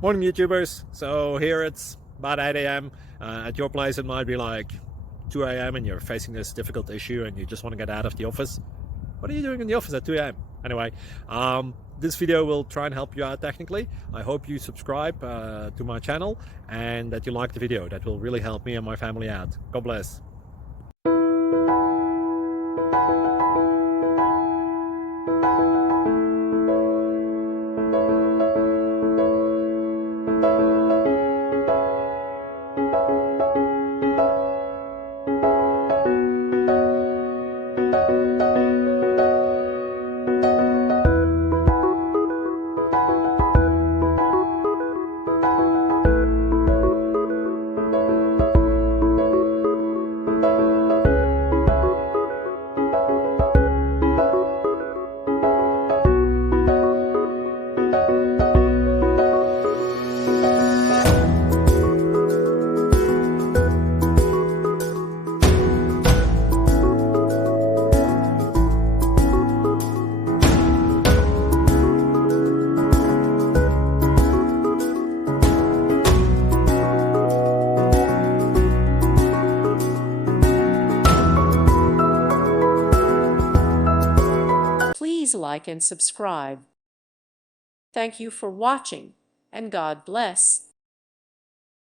Morning YouTubers. So here it's about 8 a.m. At your place it might be like 2 a.m. and you're facing this difficult issue and you just want to get out of the office. What are you doing in the office at 2 a.m.? Anyway, this video will try and help you out technically. I hope you subscribe to my channel and that you like the video. That will really help me and my family out. God bless. Please like and subscribe. Thank you for watching, and God bless.